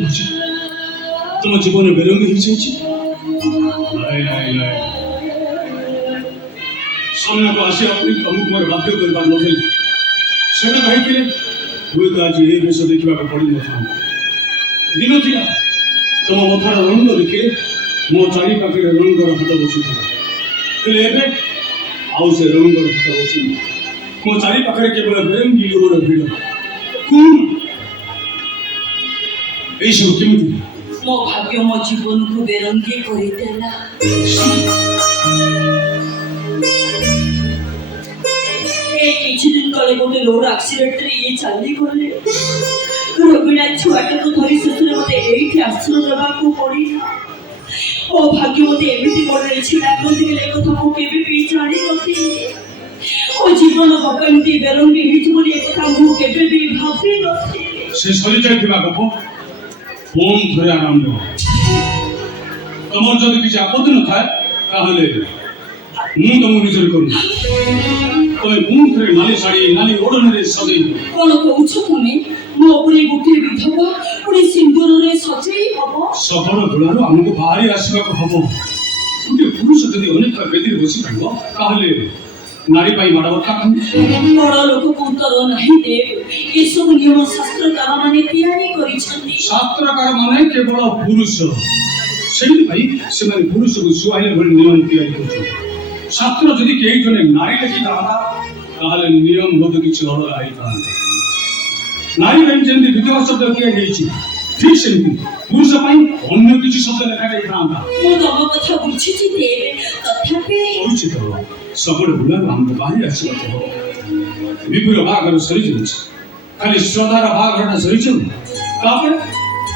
ভাবছি তোমার জীবনে বেরঙ্গি হয়েছে। ସାମ୍ନାକୁ ଆସି ଆପଣ ତମକୁ ମୋର ବାଧ୍ୟ କରିପାରିନଥିଲି। ସେଟା କହିଥିଲେ ହୁଏତ ଆଜି ଏ ବେଶ ଦେଖିବାକୁ ପଡ଼ିନଥାନ୍ତା। ଦିନ ଥିଲା ତମ ମଥାର ରଙ୍ଗ ଦେଖିଲେ ମୋ ଚାରି ପାଖରେ ରଙ୍ଗର ହାତ ବସୁଥିଲା, ହେଲେ ଏବେ ଆଉ ସେ ରଙ୍ଗର ହାତ ବସୁନି। ମୋ ଚାରି ପାଖରେ କେବଳ ବେରଙ୍ଗି ଲୁହର ଭିଡ଼। ଏଇସବୁ କେମିତି? ମୋ ଭାଗ୍ୟ ମୋ ଜୀବନକୁ ବେରଙ୍ଗି କରିଦେଲା। କିଛି ଦିନ ତଳେ ଗୋଟେ ରୋଡ ଆକ୍ସିଡେଣ୍ଟରେ ଇଏ ଚାଲିଗଲେ। ରୋଗିଣା ଛୁଆଟାକୁ ଧରି ଶେଷରେ ମତେ ଏଇଠି ଆଶ୍ରୟ ଦେବାକୁ ପଡ଼ିଲା। ମୋ ଭାଗ୍ୟ ମତେ ଏମିତି ଗୋଡ଼ରେ ଛିଡ଼ା କରିଦେଲେ କଥା ମୁଁ କେବେ ବି ଜାଣିନଥିଲି। ମୋ ଜୀବନ ବାପା ଏମିତି ବେରଙ୍ଗି ହେଇଛି ବୋଲି ଏ କଥା ମୁଁ କେବେ ବି ଭାବିନଥିଲି। ସେ ସରିଯାଇଥିବା ଗପ ପୁଣି ଥରେ ଆରମ୍ଭ। ତମର ଯଦି କିଛି ଆପତ୍ତି ନଥାଏ ତାହେଲେ ମୁଁ ତମକୁ ନିଜର କରୁଛି। ତମେ ପୁଣି ଥରେ ନାଲି ଶାଢ଼ୀ ନାଲି ଓଢ଼ଣୀରେ ସଜେଇ କଣ କହୁଛ ତମେ? ମୋ ଉପରେ ଗୋଟିଏ ବିଧବା ପୁଣି ସିନ୍ଦୁରରେ ସଜେଇ ହବ? ସଫଳ ବେଳାରୁ ଆମକୁ ବାହାରି ଆସିବାକୁ ହବ। ଗୋଟିଏ ପୁରୁଷ ଯଦି ଅନେକ ବେଦୀରେ ବସି ପାରିବ ତାହେଲେ ନାରୀ ପାଇଁ ମାଡ଼ବତ୍ତା ବଡ଼ ଲୋକକୁ ଉତ୍ତର ନାହିଁ ଦେବ। ଏସବୁ ନିୟମ ଶାସ୍ତ୍ରକାର ମାନେ ତିଆରି କରିଛନ୍ତି। ଶାସ୍ତ୍ରକାର ମାନେ କେବଳ ପୁରୁଷ, ସେଇଥିପାଇଁ ସେମାନେ ପୁରୁଷକୁ ସୁହାଇଲା ଭଳି ନିୟମ ତିଆରି କରୁଛନ୍ତି। ଶାସ୍ତ୍ର ଯଦି କେହି ଜଣେ ନାରୀ ଲେଖିଥାନ୍ତା ତାହେଲେ ନିୟମ ବହୁତ କିଛି ଅଲଗା ହେଇଥାନ୍ତା। ନାରୀ ପାଇଁ ଯେମିତି ବିଧବା ଶବ୍ଦ ତିଆରି ହେଇଛି ଠିକ ସେମିତି ପୁରୁଷ ପାଇଁ ଅନ୍ୟ କିଛି ଶବ୍ଦ ଲେଖାଯାଇଥାନ୍ତା। ମୁଁ ତମ କଥା ବୁଝିଛି ଦେବ, ତଥାପି କହୁଛି ତ ସବୁବେଳେ ବୁଲାରୁ ଆମକୁ ବାହାରି ଆସିବାକୁ ହବ। ବିପୁର ବାହାଘର ସରିଯାଉଛି, ଖାଲି ଶ୍ରଦ୍ଧାର ବାହାଘରଟା ସରିଯାଉ, ତାପରେ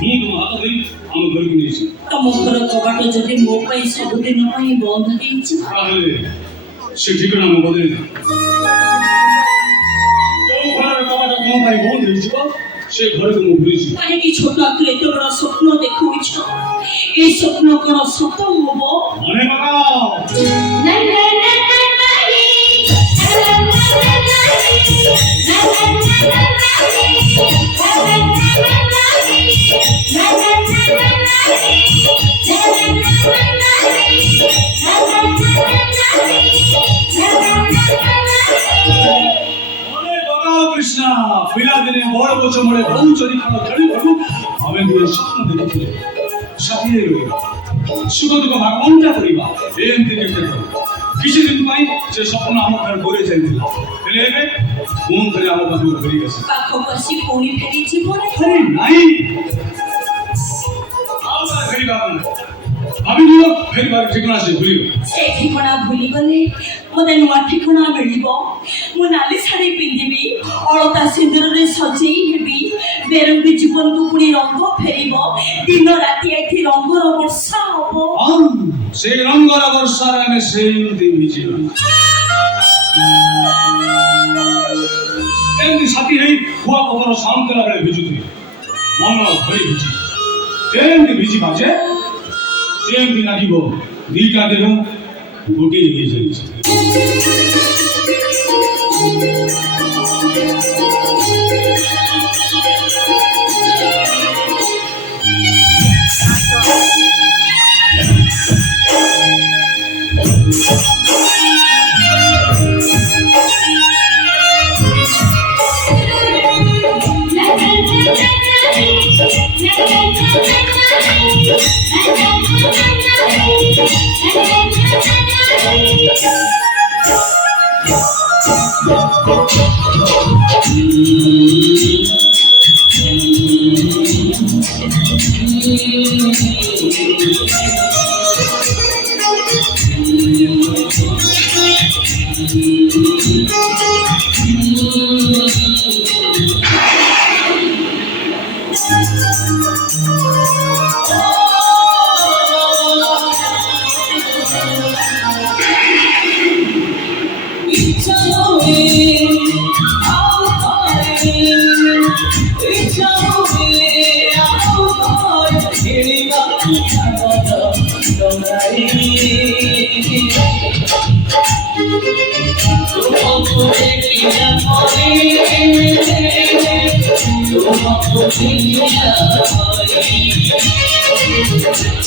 ମୁଁ ତୁମ ହାତ ଧରି ଆମ ଘରକୁ ନେଇଛି। ତମ ଘର କବାଟ ଯଦି ମୋ ପାଇଁ ସବୁଦିନ ପାଇଁ ବନ୍ଦ ହେଇଛି ତାହେଲେ ସେ ଠିକଣା ମୁଁ ବଦଳି ଯୋଉ ଘରର କବାଟ ମୋ ପାଇଁ ବନ୍ଦ ହେଇଯିବ ସେ ଘରକୁ ମୁଁ ଭୁଲିଛି। କାହିଁକି ଛୋଟ ଆଖରେ ଏତେ ବଡ଼ ସ୍ୱପ୍ନ ଦେଖୁଛ? এই স্বপ্ন কোন সত্য হব? মনে পকাও। কৃষ্ণা পিলাদিনে বড় বছরে বহু চরিখানা চড়িবারু আমি দুই স্বপ্ন দেখেছিলাম। সাথে সুখ দুঃখ ভাগবন্টা করিবা এমতি কেতে কিছুদিন পাই সে স্বপ্ন আমার ঘরে ঘুরে যাইছিল। ହେଲେ ଏବେ ପୁଣି ଥରେ ଆମ ପାଖକୁ ଫେରି ଆସି ପାଖକୁ ଆସି ପୁଣି ଫେରି ଯିବ ଆରେ ନାଇଁ ଆଉ ଥରେ ଫେରିବାକୁ ନାହିଁ। ଭାବିଯିବ ଫେରିବାର ଠିକଣା ସେ ଭୁଲିବ। ସେ ଠିକଣା ଭୁଲିଗଲେ ମୋତେ ନୂଆ ଠିକଣା ମିଳିବ। ମୁଁ ନାଲି ଶାଢ଼ୀ ପିନ୍ଧିବି, ଅଳତା ସିନ୍ଦୁରରେ ସଜେଇ ହେବି, ବେରଙ୍ଗି ଜୀବନକୁ ପୁଣି ରଙ୍ଗ ଫେରିବ। ଦିନ ରାତି ଏଠି ରଙ୍ଗର ବର୍ଷା ହବ। ସେ ରଙ୍ଗର ବର୍ଷାରେ ଆମେ ସେମିତି ଭିଜିବା। ଏମିତି ସାଥୀ ହେଇ କୁଆ ପଥର ସାନ୍ତଲା ବେଳେ ଭିଜୁଥିବି, ମନ ଭରି ଭିଜି ଏମିତି ଭିଜିବା ଯେ ସେମିତି ଲାଗିବ ଦିଟା ଦେହ ଗୋଟିଏ ହେଇଯାଇଛି। Pupu.